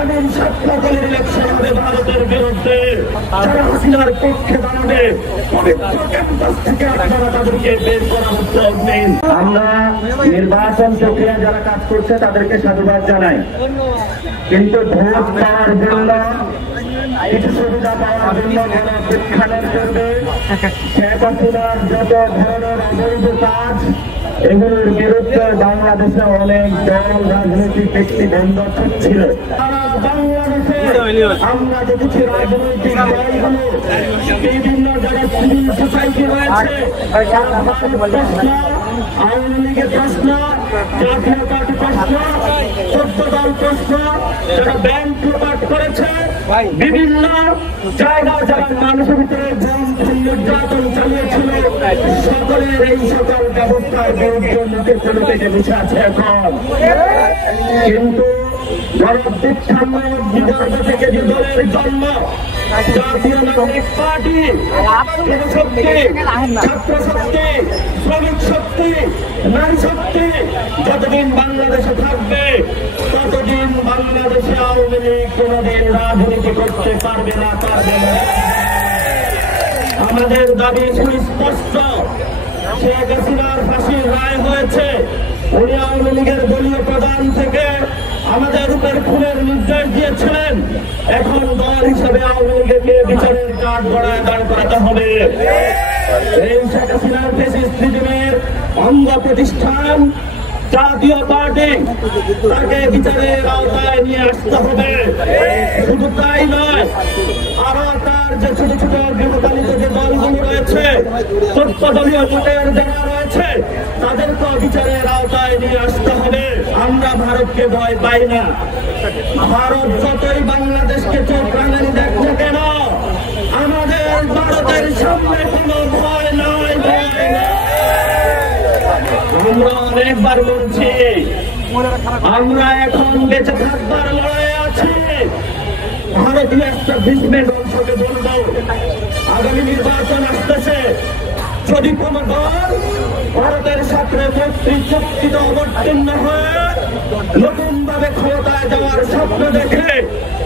আগামী ছাত্রদলের ইলেকশন হবে ভারতের বিরুদ্ধে। যারা হাসিনার পক্ষে দাঁড়াবে পবিত্র ক্যাম্পাস থেকে আপনারা তাদেরকে বের করার উদ্যোগ নিন। আমরা নির্বাচন প্রক্রিয়া যারা কাজ করছে তাদেরকে সাধুবাদ জানাই, কিন্তু ভোট পাওয়ার জন্য কিছু সুবিধা পাওয়ার জন্য গণঅভ্যুত্থানের করবে শেখ হাসিনার যত ধরনের অবৈধ কাজ এগুলোর বিরুদ্ধে বাংলাদেশে অনেক দল রাজনৈতিক ব্যক্তি বন্ধ ছিল। বাংলাদেশে আমরা দেখেছি রাজনৈতিক দলগুলো বিভিন্ন যারা সিভিল সোসাইটি রয়েছে প্রশ্ন, আওয়ামী লীগের প্রশ্ন, জাতীয় পার্টি প্রশ্ন, 14 দল প্রশ্ন, যারা ব্যাংক প্রকাশ করেছে, বিভিন্ন জায়গায় যারা মানুষের ভিতরে নির্যাতন চালিয়েছিল, সকলের এই সকল ব্যবস্থার বিরুদ্ধে মুখে চলে থেকে বসে আছে এখন। কিন্তু বিদর্ভ থেকে যে দলের জন্ম, জাতীয় নাগরিক পার্টি, শক্তি, ছাত্র শক্তি, শ্রমিক শক্তি, নারী শক্তি যতদিন বাংলাদেশে থাকবে ততদিন বাংলাদেশে আওয়ামী লীগ কোনদিন রাজনীতি করতে পারবে না। আমাদের দাবি সুস্পষ্ট। শেখ হাসিনার ফাঁসির রায় হয়েছে, উনি আওয়ামী লীগের দলীয় প্রধান থেকে আমাদের উপর খুনের নির্দেশ দিয়েছিলেন। এখন দল হিসেবে আওয়ামী লীগকে বিচারের কাঠ গড়ায় দাঁড় করাতে হবে। এই শেখ হাসিনার ফ্যাসিস্ট রিজিমের অঙ্গ প্রতিষ্ঠান জাতীয় পার্টি, তাকে বিচারের আওতায় নিয়ে আসতে হবে। শুধু তাই নয়, আরো তার যে ছোট ছোট গৃহপালিত যে দলগুলো রয়েছে, 14 দলীয় জোটের যারা রয়েছে, তাদেরকেও বিচারের আওতায় নিয়ে আসতে হবে। আমরা ভারতকে ভয় পাই না। ভারত যতই বাংলাদেশকে চোখ রাঙানি দেখ না কেন, আমাদের ভারতের সামনে কোনো ভয় নয়, ভয় নয়। আমরা অনেকবার বলছি, আমরা এখন বেঁচে থাকবার লড়াই আছি। ভারতীয় এস্টাবলিশমেন্ট অংশকে বলবো, আগামী নির্বাচন আসতেছে, যদি কোন দল ভারতের সাথে মৈত্রী চুক্তিতে অবতীর্ণ হয়ে নতুন ভাবে ক্ষমতায় যাওয়ার স্বপ্ন দেখে,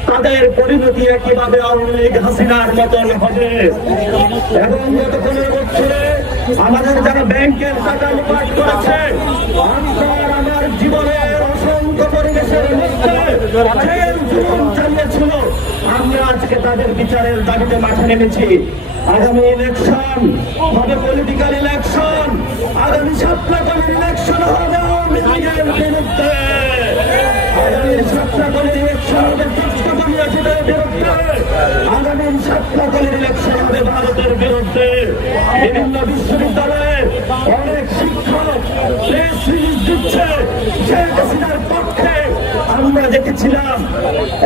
তাদের পরিণতি কিভাবে আওয়ামী লীগ হাসিনার মতন হবে। এবং গত 15 বছরে আমাদের যারা ব্যাংকের টাকা লুপাট করেছে, আমার জীবনের অসংখ্য পরিবেশের মধ্যে জীবন চালিয়েছিল, আমরা আজকে তাদের বিচারের দাবিতে মাঠে নেমেছি। আগামী ইলেকশন হবে পলিটিক্যাল ইলেকশন, আগামী ছাত্রদলের ইলেকশন হবে আওয়ামী লীগের বিরুদ্ধে, আগামী ছাত্রদলের ইলেকশন হবে ছাত্রদলীয় জোটের বিরুদ্ধে, আগামী ছাত্রদলের ইলেকশন হবে ভারতের বিরুদ্ধে। বিভিন্ন বিশ্ববিদ্যালয়ে অনেক শিক্ষক প্রেস রিলিজ দিচ্ছে শেখ হাসিনার পক্ষে। আমরা দেখেছিলাম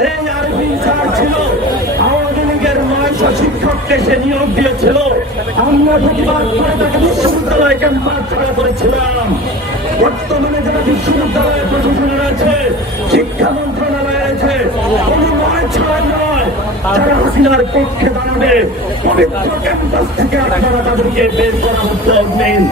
এই আরবি স্যার ছিল, আওয়ামী লীগের 900 শিক্ষককে সে নিয়োগ দিয়েছিল। আমরা প্রতিবাদ করে তাকে বিশ্ববিদ্যালয় ক্যাম্পাস ছাড়া করেছিলাম। বর্তমানে যারা বিশ্ববিদ্যালয়ের প্রশাসনে রয়েছে, শিক্ষা মন্ত্রণালয়ে রয়েছে, কোনো 9-6 নয়, যারা হাসিনার পক্ষে দাঁড়াবে পবিত্র ক্যাম্পাস থেকে আপনারা তাদেরকে বের করার উদ্যোগ নিন।